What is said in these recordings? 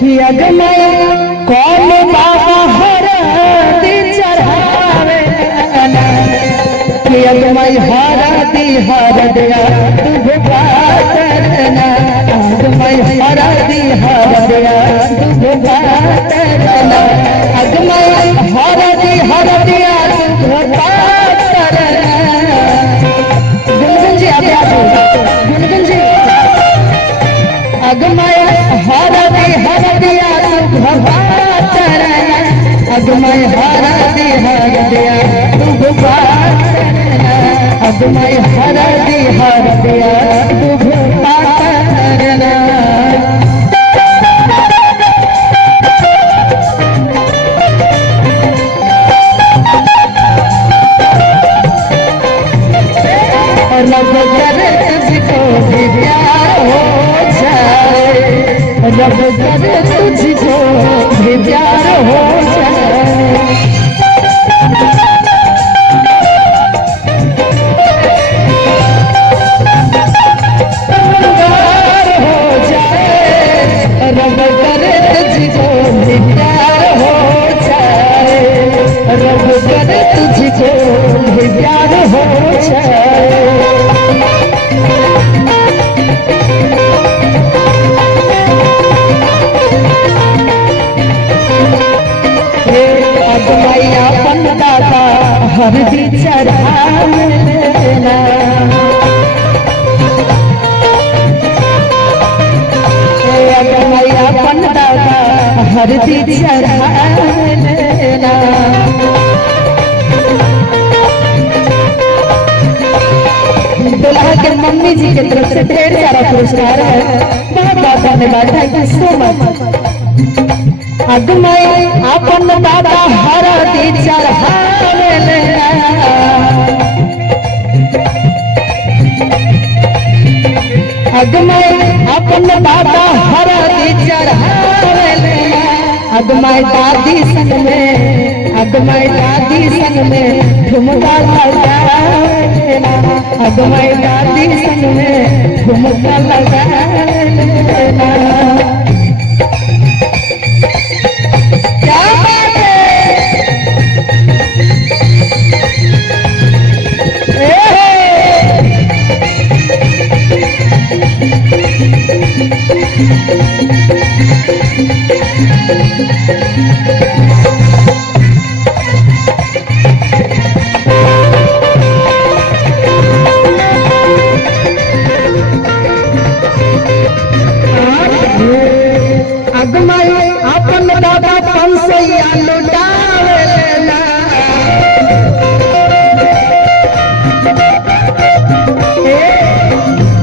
कि अगमय कौन बाबा हरदी चढ़ावे कि अगमय हरदी हरदिया तुभ करना अगमय हरदी हरदिया तुभ करना अगमय हरदी हरदिया तुभ करना। गुनगुन जी गुनगुन जी अगमय हरदी हरदिया तुभ करना अगमय हरदी हरदिया तुभ करना अगमय हरदी हरदिया तुभ करना। रब करे तुझको भी प्यार हो जाए रब करे तुझको भी प्यार हो जाए रब करे तुझको भी प्यार हो जाए रब करे तुझको भी प्यार हो जाए। अगमैया पन दादा हरदी चढ़ावेला अगमैया पन दादा हरदी चढ़ावेला दुल्हा के मम्मी जी की तरफ से ढेर सारा पुरस्कार है। बहुत बहुत धन्यवाद। Thank you so much. अगमय अपन दादा हरदी चढ़ावेला अगमय अपन दादा हरदी चढ़ावेला अगमय दादी संग में अगमय दादी संग में ठुमका लगावेला अगमय दादी संग में ठुमका लगावेला। क्या बात अगमय अपन दादा पंसैया लुटावेला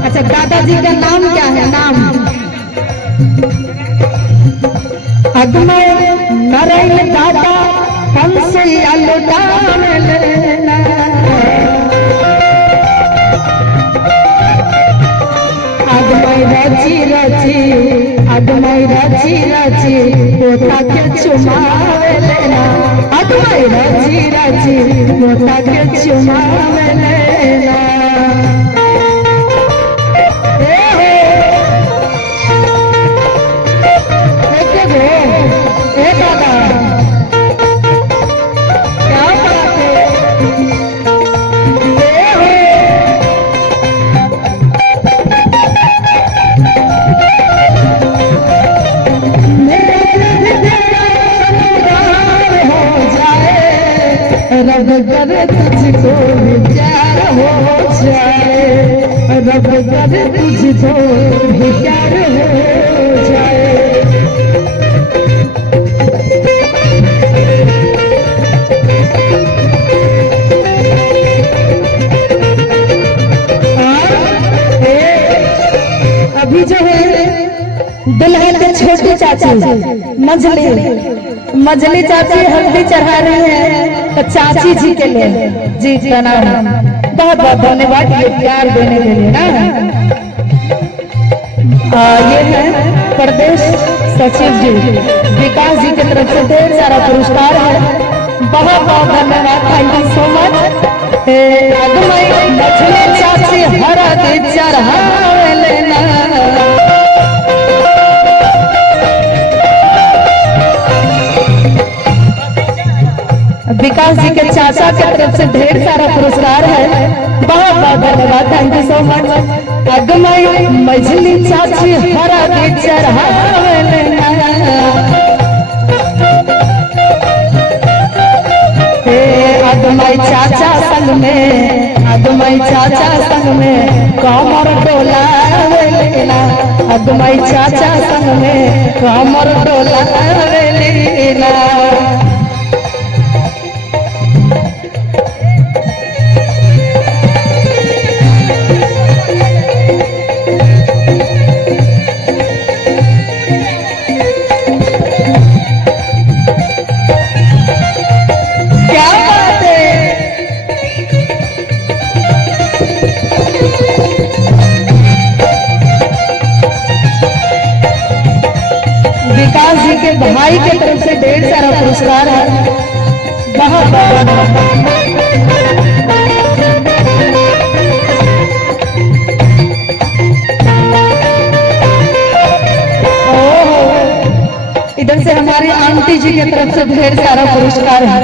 अच्छा दादाजी का नाम क्या है नाम अगमय नरेन दादा पंसैया लुटावेला अगमय रची रची अगमय रची रची पोता के चुमावेला अगमय रची रची पोता के चुमावेला। रब करे तुझको भी प्यार हो जाए रब करे तुझको भी प्यार हो जाए। अभी जो है दुल्हन के छोटी चाची मजली चाची हल्दी चढ़ा रही है तो चाची जी के लिए जी प्रणाम बहुत बहुत धन्यवाद ये प्यार देने के लिए ना। ये है प्रदेश सचिव जी विकास जी की तरफ से ढेर सारा पुरस्कार है। बहुत बहुत धन्यवाद। Thank you so much. मछली चाची हरदी चढ़ावेला विकास जी के चाचा की तरफ से ढेर सारा पुरस्कार है। बहुत बहुत धन्यवाद, थैंक यू सो मच। अगमई मझली चाची हरा के चढ़ावे अगमई चाचा संग में, अगमई चाचा संग में कमर डोलावेला, अगमई चाचा संग में कमर डोलावेला। विकास जी के भाई के तरफ से ढेर सारा पुरस्कार है। बहुत इधर से हमारी आंटी जी की तरफ से ढेर सारा पुरस्कार है।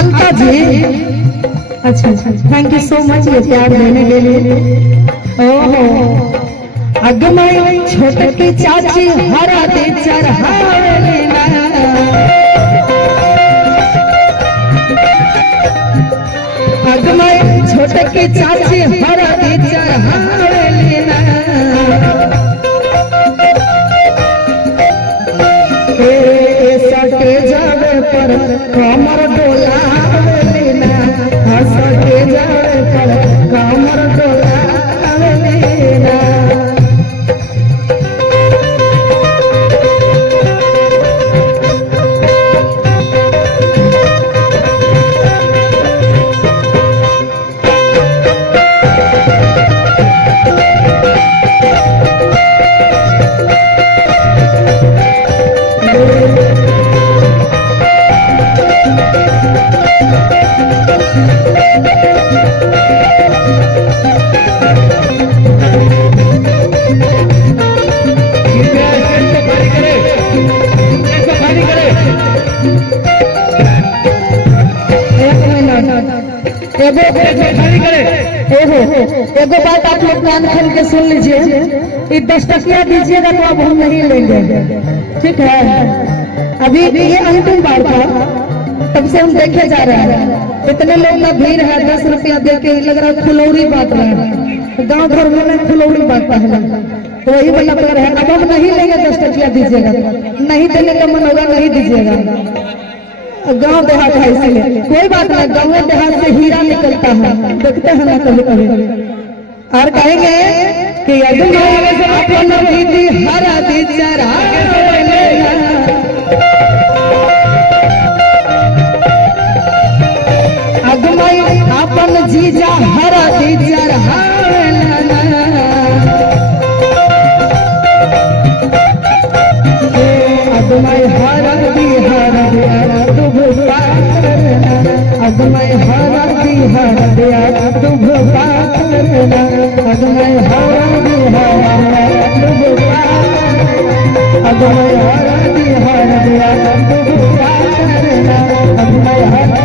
अंता जी अच्छा, थैंक यू सो मच ये प्यार देने के लिए। ओहो अगमई छोटकी चाची हरा दे चढ़ावेला, अगमई छोटकी चाची हरा दे चढ़ावेला। सटे जावे पर कमर डोलावेला, सटे जावे पर कमर डोलावेला। एगो बात आप लोग कान खोल के सुन लीजिए, ये 10 टकिया दीजिएगा तो अब हम नहीं लेंगे, ठीक है। अभी ये अंतिम बार था, तब से हम देखे जा रहे हैं इतने लोग का भीड़ है। 10 रुपया दे के लग रहा है फुलौरी बांट रहे हैं, गाँव घर में फुलौरी बांटता है, तो वही वाला कर रहे हैं। अब हम नहीं लेंगे, 10 टकिया दीजिएगा, नहीं देने का मन होगा नहीं दीजिएगा। गांव देहात है इसलिए कोई बात नहीं, गांव देहात से हीरा निकलता है, देखते हैं ना कभी कभी। और कहेंगे कि अपन दीदी हरा दी चढ़ावेला, अगमई अपन जीजा हरा दी चढ़ावेला, अगमई हरा दी अगमई हरा दी हरा दिया दुभ पारना, अगमई हरा दी हरा दुभ पारना, अगमई हरा दी हरा दिया दुभ पारना, अगमई हरा